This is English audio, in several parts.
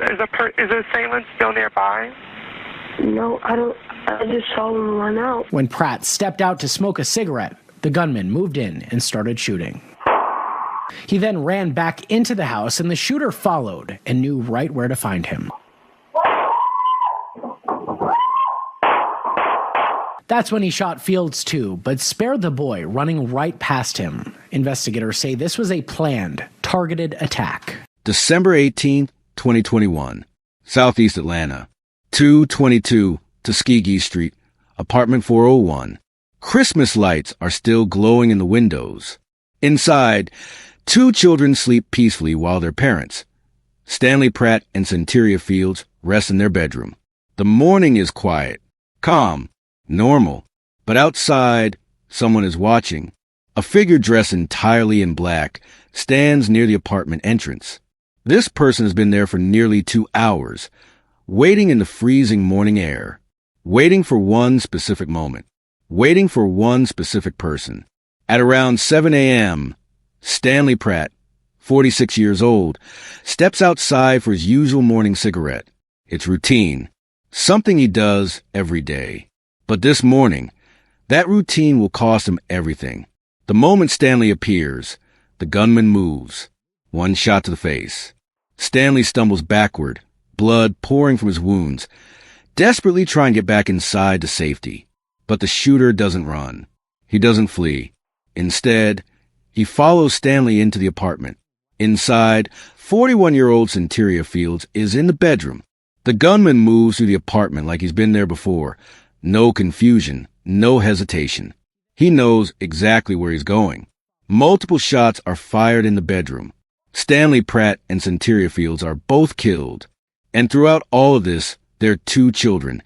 Is the assailant still nearby? No, I don't. I just saw him run out. When Pratt stepped out to smoke a cigarette, the gunman moved in and started shooting. He then ran back into the house, and the shooter followed and knew right where to find him. That's when he shot Fields too, but spared the boy running right past him. Investigators say this was a planned, targeted attack. December 18th, 2021, Southeast Atlanta, 222 Tuskegee Street, apartment 401. Christmas lights are still glowing in the windows. Inside, two children sleep peacefully while their parents, Stanley Pratt and Centuria Fields, rest in their bedroom. The morning is quiet, calm, normal, but outside, someone is watching. A figure dressed entirely in black stands near the apartment entrance. This person has been there for nearly 2 hours, waiting in the freezing morning air, waiting for one specific moment, waiting for one specific person. At around 7 a.m., Stanley Pratt, 46 years old, steps outside for his usual morning cigarette. It's routine, something he does every day. But this morning, that routine will cost him everything. The moment Stanley appears, the gunman moves. One shot to the face. Stanley stumbles backward, blood pouring from his wounds, desperately trying to get back inside to safety. But the shooter doesn't run. He doesn't flee. Instead, he follows Stanley into the apartment. Inside, 41-year-old Centuria Fields is in the bedroom. The gunman moves through the apartment like he's been there before. No confusion, no hesitation. He knows exactly where he's going. Multiple shots are fired in the bedroom. Stanley Pratt and Centuria Fields are both killed. And throughout all of this, their two children,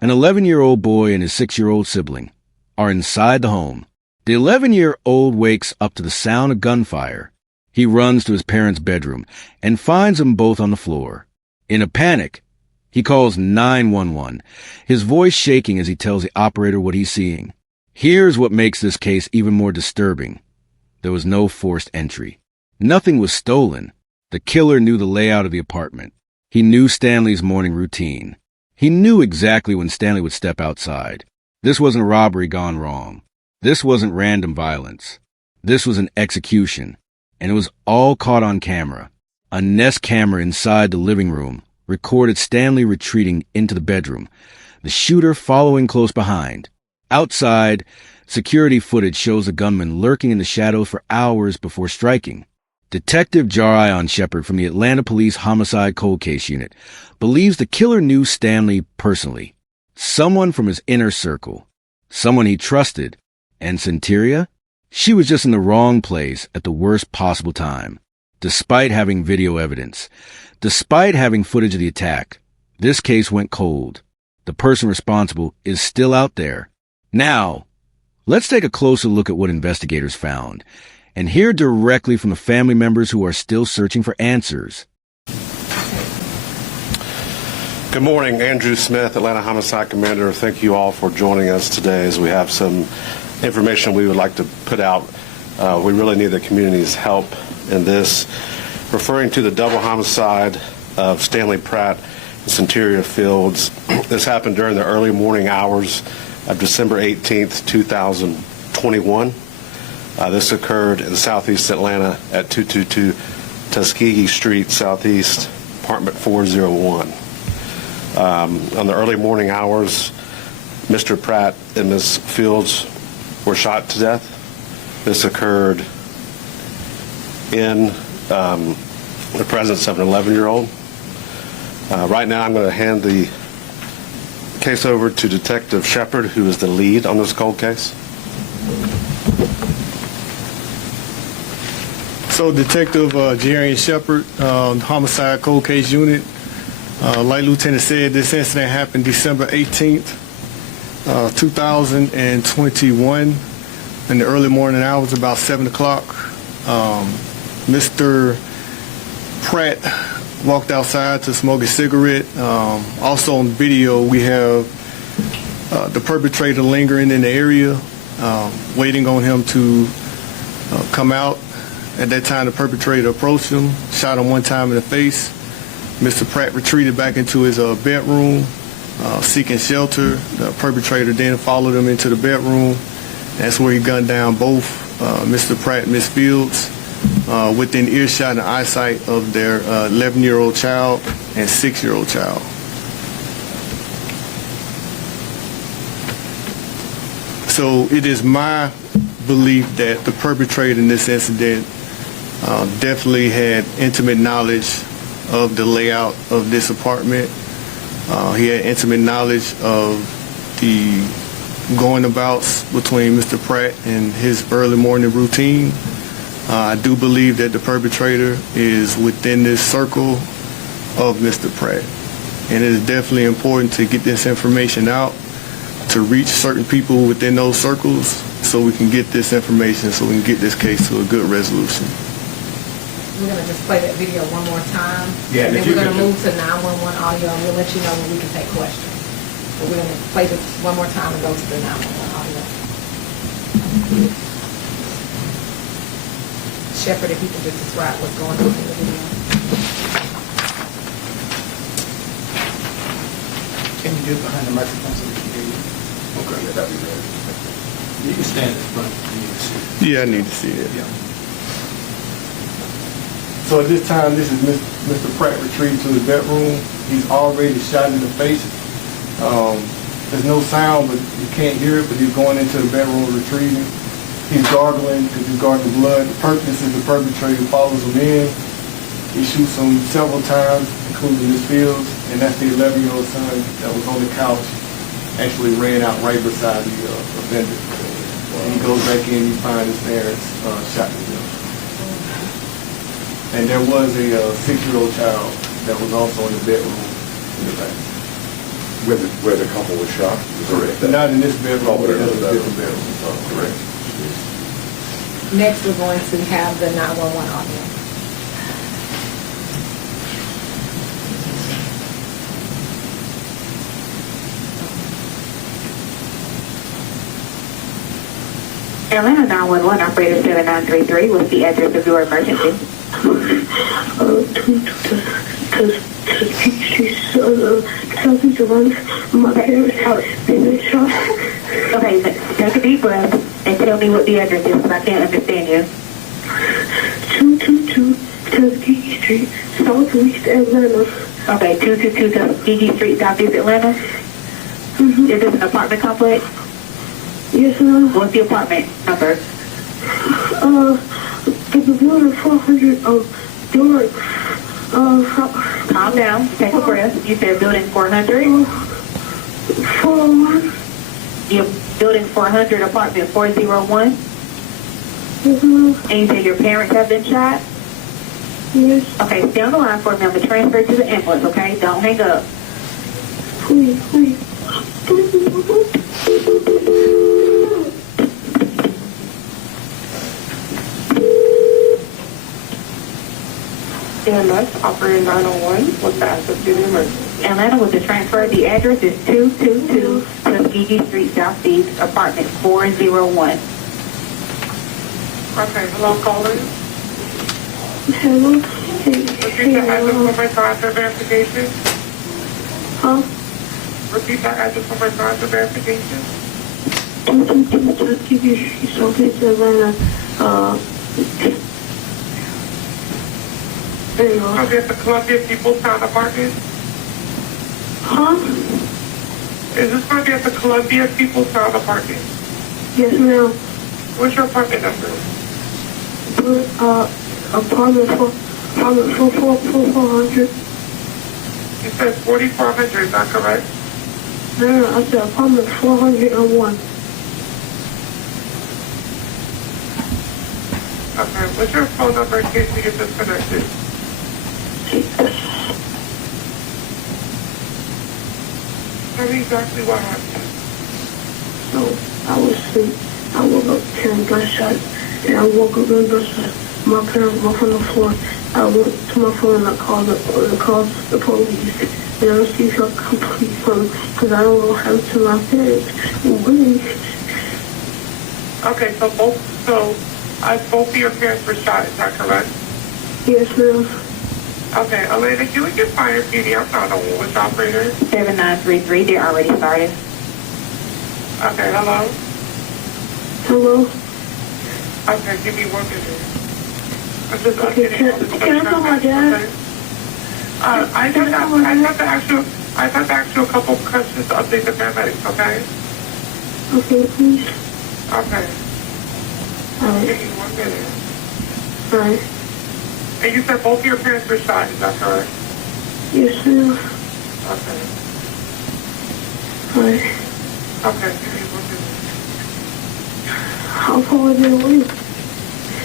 an 11-year-old boy and his 6-year-old sibling, are inside the home. The 11-year-old wakes up to the sound of gunfire. He runs to his parents' bedroom and finds them both on the floor. In a panic, he calls 911, his voice shaking as he tells the operator what he's seeing. Here's what makes this case even more disturbing. There was no forced entry. Nothing was stolen. The killer knew the layout of the apartment. He knew Stanley's morning routine. He knew exactly when Stanley would step outside. This wasn't a robbery gone wrong. This wasn't random violence. This was an execution. And it was all caught on camera. A Nest camera inside the living room recorded Stanley retreating into the bedroom, the shooter following close behind. Outside, security footage shows the gunman lurking in the shadows for hours before striking. Detective Jarion Shepard from the Atlanta Police Homicide Cold Case Unit believes the killer knew Stanley personally, someone from his inner circle, someone he trusted. And Centuria? She was just in the wrong place at the worst possible time. Despite having video evidence, despite having footage of the attack, this case went cold. The person responsible is still out there. Now, let's take a closer look at what investigators found and hear directly from the family members who are still searching for answers. Good morning, Andrew Smith, Atlanta Homicide Commander. Thank you all for joining us today as we have some information we would like to put out. We really need the community's help in this. Referring to the double homicide of Stanley Pratt and Centuria Fields, this happened during the early morning hours of December 18th, 2021. This occurred in southeast Atlanta at 222 Tuskegee Street, Southeast, apartment 401. On the early morning hours, Mr. Pratt and Ms. Fields were shot to death. This occurred in the presence of an 11-year-old. Right now, I'm going to hand the case over to Detective Shepard, who is the lead on this cold case. So, Detective Jarion Shepard, Homicide Cold Case Unit. Like Lieutenant said, this incident happened December 18th, 2021, in the early morning hours, about 7 o'clock. Mr. Pratt walked outside to smoke a cigarette. Also on video, we have the perpetrator lingering in the area, waiting on him to come out. At that time, the perpetrator approached him, shot him one time in the face, Mr. Pratt retreated back into his bedroom, seeking shelter. The perpetrator then followed him into the bedroom. That's where he gunned down both Mr. Pratt and Ms. Fields within earshot and eyesight of their 11-year-old child and 6-year-old child. So it is my belief that the perpetrator in this incident definitely had intimate knowledge of the layout of this apartment. He had intimate knowledge of the going abouts between Mr. Pratt and his early morning routine. I do believe that the perpetrator is within this circle of Mr. Pratt. And it is definitely important to get this information out, to reach certain people within those circles so we can get this information, so we can get this case to a good resolution. We're going to just play that video one more time. Yeah, and then we're going to move to 911 audio, and we'll let you know when we can take questions. But we're going to play this one more time and go to the 911 audio. Shepard, if you can just describe what's going on in the video. Can you get behind the microphone so we can hear you? Okay, yeah, that'd be great. You can stand in front if you need to see it. Yeah, I need to see it. Yeah. So at this time, this is Mr. Pratt retreating to his bedroom. He's already shot in the face. There's no sound, but you can't hear it, but he's going into the bedroom retrieving. He's gargling because he's gargling blood. The purpose is the perpetrator follows him in. He shoots him several times, including Ms. Fields, and that's the 11-year-old son that was on the couch, actually ran out right beside the offender. And he goes back in, he finds his parents shot to death. And there was a 6-year-old child that was also in the bedroom in the back. Where the couple was shot? Correct. Not in this bedroom, but in a Another different bedroom. Correct. Next, we're going to have the 911 audio. Atlanta 911 operator 7933, what's the address of your emergency? My parents' house been shot. Okay, take a deep breath and tell me what the address is because I can't understand you. 222 Tuskegee Street, Southeast Atlanta. Okay, 222 Tuskegee Street, Southeast Atlanta? Mm-hmm. Is this an apartment complex? Yes, ma'am. What's the apartment number? The building 400 door. Calm down, take a breath. You said building 400? 401. You're building 400, apartment 401? Mm-hmm. And you said your parents have been shot? Yes. Okay, stay on the line for me. I'm going to transfer to the ambulance, okay? Don't hang up. Please. EMS, operator 901, what's the address to the emergency? Atlanta with the transfer. The address is 222 Tuskegee Street, Southeast, apartment 401. Okay, hello, caller. Hello. Repeat the address for my time for verification. Huh? Repeat the address for my time for verification. 222 Tuskegee Street, Southeast Atlanta. There you go. I'll get the Columbia People's Town Apartment. Huh? Is this going to be at the Columbia People's Town Apartment? Yes, ma'am. What's your apartment number? Apartment 400. You said 4400, is that correct? No, I said apartment 401. Okay, what's your phone number in case we get disconnected? Tell me exactly what happened. So I was asleep. I woke up hearing gunshots, and I woke up and my parents were on the floor. I went to my phone and I called the police. And I received a complete phone because I don't know how to my parents. Okay, so both of your parents were shot, is that correct? Yes, ma'am. Okay, Elena, can we get fire PD? I'm not a which operator. 7933, they're already started. Okay, hello? Hello? Okay, give me 1 minute. I'm just Okay, can I call my dad? I have to ask you a couple questions to update the paramedics, okay? Okay, please. Okay. Alright. Give me 1 minute. Alright. And you said both of your parents were shot, is that correct? Yes, ma'am. Okay. Alright. Okay, give me 1 minute. How far is it away?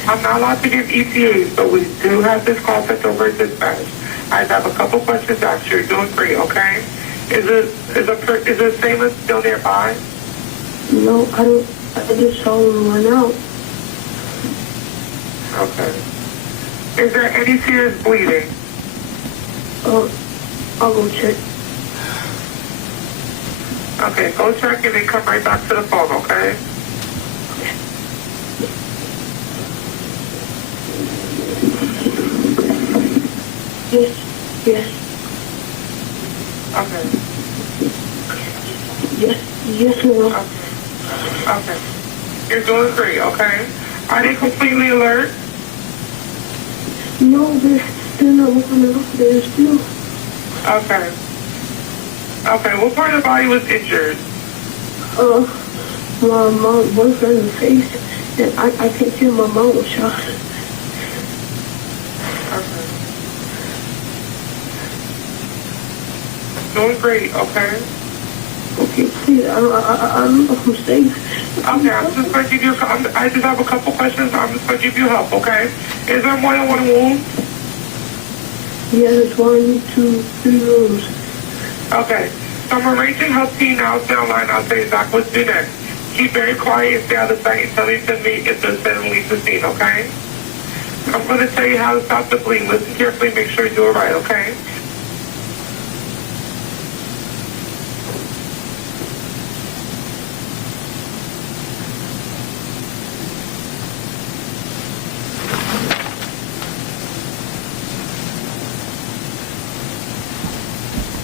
I'm not allowed to give ETAs, but we do have this call sent over at dispatch. I have a couple questions to ask you. You're doing great, okay? Is the Samus still nearby? No, I don't. I just saw him run out. Okay. Is there any serious bleeding? I'll go check. Okay, go check and then come right back to the phone, okay? Yes, yes, Okay. yes, ma'am. Okay. You're doing great, okay? Are they completely alert? No, they're not moving up there still. Okay. Okay, what part of the body was injured? My boyfriend in the face, and I can't tell my mom was shot. Okay. Doing great, okay? Okay, please, I don't know if I'm safe. Okay, I'm just going to give you, I just have a couple questions. I'm just going to give you help, okay? Is there more than one wound? Yeah, there's 1, 2, 3 rooms. Okay. So I'm arranging help team now. Stay online. I'll say exactly what to do next. Keep very quiet and stay out of sight until they send me if there's been release the scene, okay? I'm going to tell you how to stop the bleeding. Listen carefully. Make sure you do it right, okay?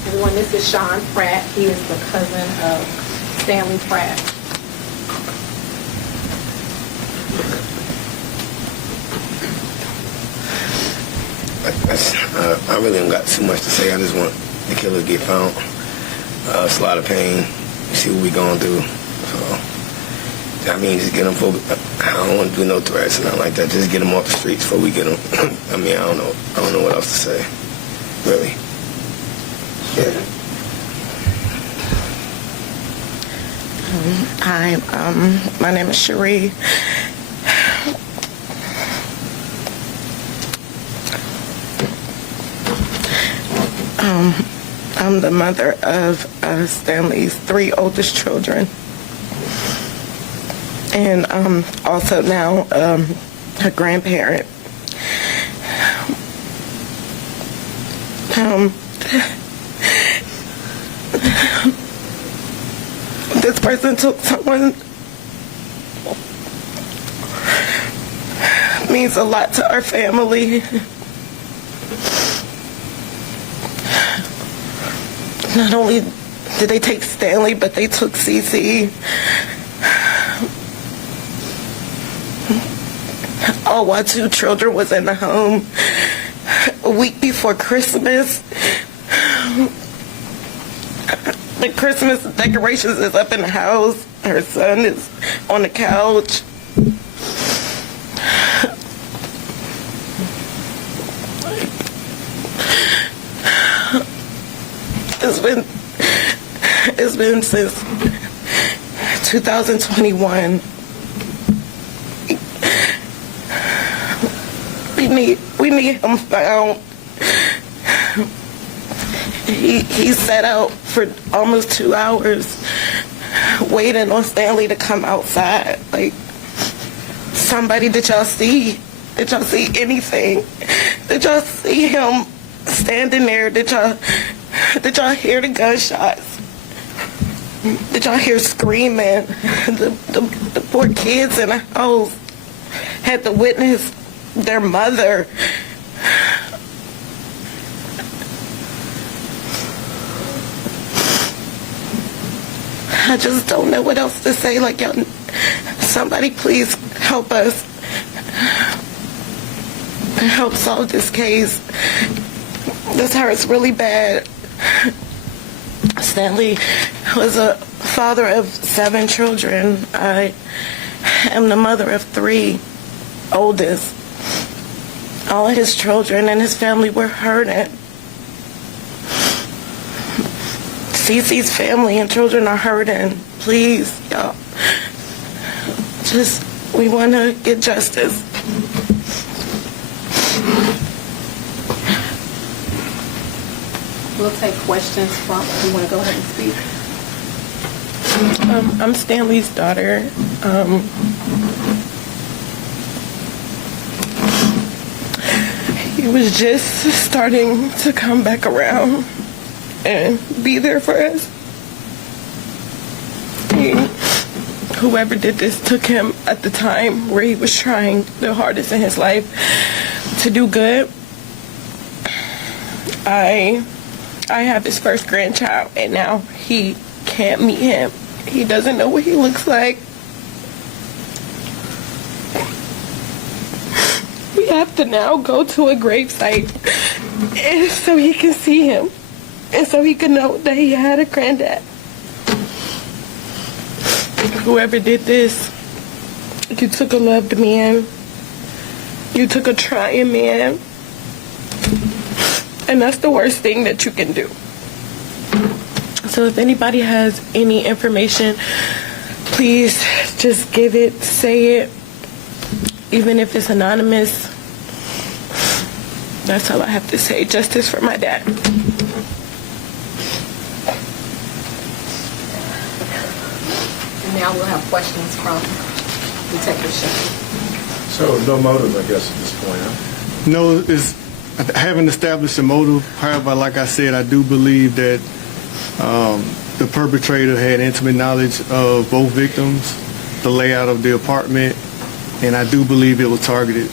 Everyone, this is Sean Pratt. He is the cousin of Stanley Pratt. I really don't got too much to say. I just want the killer to get found. It's a lot of pain. You see what we going through. So, I mean, just get them for. I don't want to do no threats and nothing like that. Just get them off the streets before we get them. I mean, I don't know what else to say. Really. Yeah. Hi, my name is Cherie. I'm the mother of Stanley's 3 oldest children, and also now a grandparent. This person took someone means a lot to our family. Not only did they take Stanley, but they took CC. All while 2 children was in the home. A week before Christmas, the Christmas decorations is up in the house. Her son is on the couch. It's been since 2021. We need him found. He sat out for almost 2 hours waiting on Stanley to come outside. Like, somebody, did y'all see anything? Did y'all see him standing there? Did y'all hear the gunshots? Did y'all hear screaming? The poor kids in the house had to witness their mother I just don't know what else to say. Like, y'all, somebody please help us. Help solve this case. This hurts really bad. Stanley was a father of 7 children. I am the mother of 3, oldest. All of his children and his family were hurting. Cece's family and children are hurting. Please, y'all. We want to get justice. We'll take questions from, you want to go ahead and speak? I'm Stanley's daughter. He was just starting to come back around and be there for us. Whoever did this took him at the time where he was trying the hardest in his life to do good. I have his first grandchild, and now he can't meet him. He doesn't know what he looks like. We have to now go to a gravesite so he can see him, and so he can know that he had a granddad. Whoever did this, you took a loved man. You took a trying man. And that's the worst thing that you can do. So if anybody has any information, please just give it, say it, even if it's anonymous. That's all I have to say. Justice for my dad. And now we'll have questions from Detective Shepard. So no motive, I guess, at this point, huh? No, I haven't established a motive. However, like I said, I do believe that the perpetrator had intimate knowledge of both victims, the layout of the apartment, and I do believe it was targeted.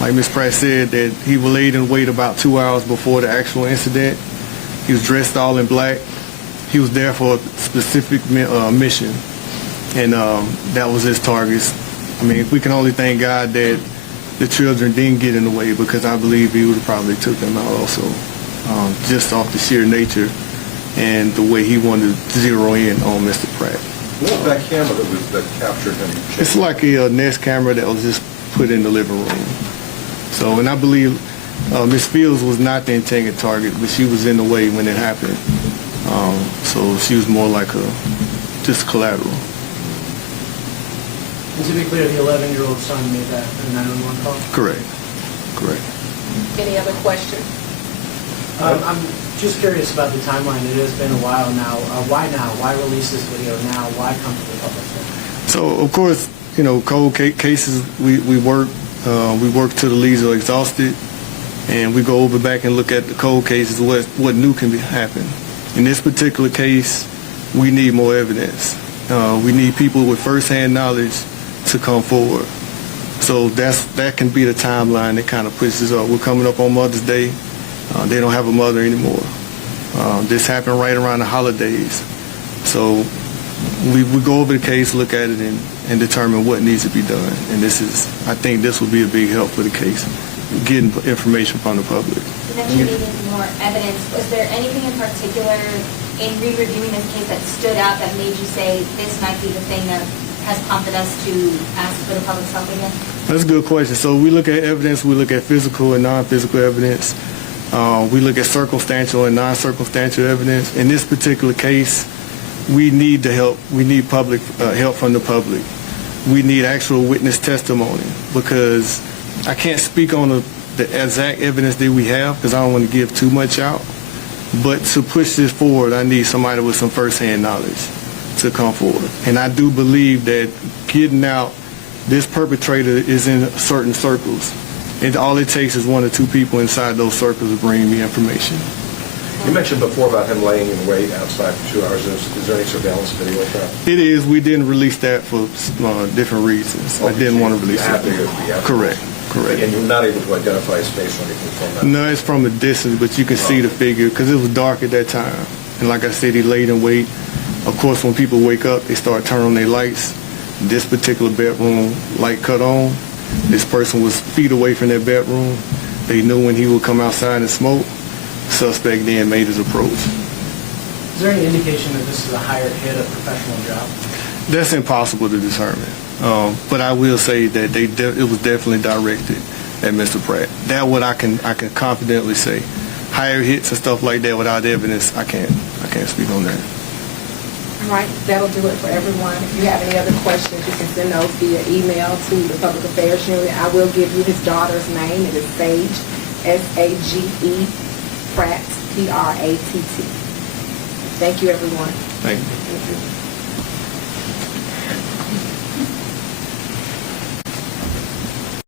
Like Ms. Pratt said, that he was laid in wait about 2 hours before the actual incident. He was dressed all in black. He was there for a specific mission, and that was his target. I mean, we can only thank God that the children didn't get in the way, because I believe he would have probably took them out also, just off the sheer nature and the way he wanted to zero in on Mr. Pratt. What was that camera that captured him? It's like a Nest camera that was just put in the living room. So, and I believe Ms. Fields was not the intended target, but she was in the way when it happened. So she was more like just collateral. And to be clear, the 11-year-old son made that 911 call? Correct. Any other questions? I'm just curious about the timeline. It has been a while now. Why now? Why release this video now? Why come to the public? So, of course, you know, cold cases, we work till the leads are exhausted, and we go over back and look at the cold cases, what new can happen. In this particular case, we need more evidence. We need people with first-hand knowledge to come forward. So that can be the timeline that kind of pushes up. We're coming up on Mother's Day. They don't have a mother anymore. This happened right around the holidays. So we go over the case, look at it, and determine what needs to be done. And I think this will be a big help for the case, getting information from the public. You mentioned you needed more evidence. Was there anything in particular in re-reviewing this case that stood out that made you say this might be the thing that has prompted us to ask for the public's help again? That's a good question. So we look at evidence, we look at physical and non-physical evidence. We look at circumstantial and non-circumstantial evidence. In this particular case, we need the help. We need public help from the public. We need actual witness testimony, because I can't speak on the exact evidence that we have, because I don't want to give too much out. But to push this forward, I need somebody with some first-hand knowledge to come forward. And I do believe that getting out, this perpetrator is in certain circles. And all it takes is 1 or 2 people inside those circles to bring me information. You mentioned before about him laying in wait outside for 2 hours. Is there any surveillance video of that? It is. We didn't release that for different reasons. I didn't want to release that. Correct. And you're not able to identify his face or anything from that? No, it's from a distance, but you can see the figure, because it was dark at that time. And like I said, he laid in wait. Of course, when people wake up, they start turning on their lights. This particular bedroom light cut on. This person was feet away from their bedroom. They knew when he would come outside and smoke. Suspect then made his approach. Is there any indication that this is a hired hit, a professional job? That's impossible to determine. But I will say that it was definitely directed at Mr. Pratt. That's what I can confidently say. Higher hits and stuff like that without evidence, I can't speak on that. All right, that'll do it for everyone. If you have any other questions, you can send those via email to the Public Affairs Unit. I will give you his daughter's name. It is Sage, S-A-G-E, Pratt, P-R-A-T-T. Thank you, everyone. Thank you. Thank you.